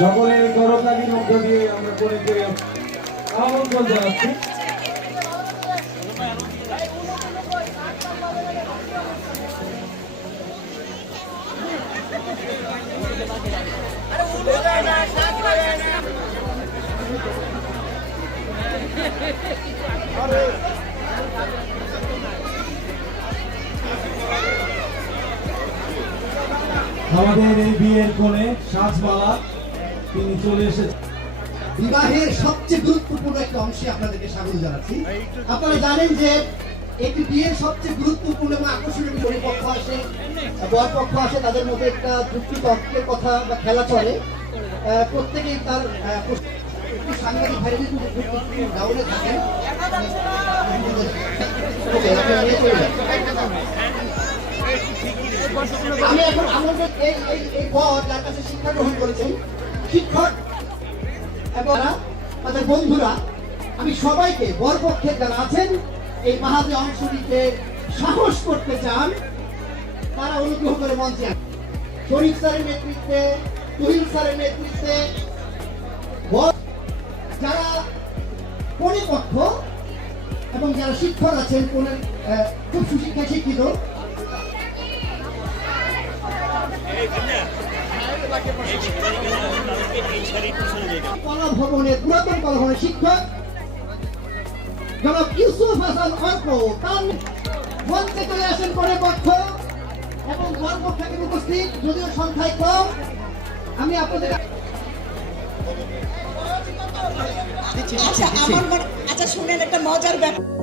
সকলের করতালির মধ্য দিয়ে আমরা কনেকে আমন্ত্রণ জানাচ্ছি। আমাদের এই বিয়ের কোণে সাজবালা তিনি চলে এসেছেন। বিবাহের সবচেয়ে গুরুত্বপূর্ণ একটা অংশে আপনাদেরকে স্বাগত জানাচ্ছি। আপনারা জানেন যে একটি বিয়ের সবচেয়ে গুরুত্বপূর্ণ এবং আকর্ষণীয় পরিপক্ষ আসে, বর পক্ষ আসে, তাদের মধ্যে একটা যুক্তি তর্কের কথা বা খেলা চলে। প্রত্যেকেই তার সাংবাদিক ভাইরা ডাউনে থাকেন। আমি এখন আমাদের এই বর যার কাছে শিক্ষা গ্রহণ করেছেন, শিক্ষক এবং তাদের বন্ধুরা, আমি সবাইকে বরপক্ষে যারা আছেন এই মাহাদে অংশ নিতে সাহস করতে চান তারা অনুগ্রহ করে মঞ্চে আসেন। শরীফ স্যারের নেতৃত্বে, তুহিন স্যারের নেতৃত্বে যারা পরিপক্ষ এবং যারা শিক্ষক আছেন খুব সুশিক্ষা শিক্ষিত কলা ভবনের পুরাতন কলা ভবনের শিক্ষক জনাব ইউসুফ হাসান অর্ক তার মঞ্চে চলে আসেন পরিপক্ষ এবং বরপক্ষ থেকে উপস্থিত, যদিও সংখ্যায় কম। আমি আপনাদের আচ্ছা শুনেন একটা মজার ব্যাপার।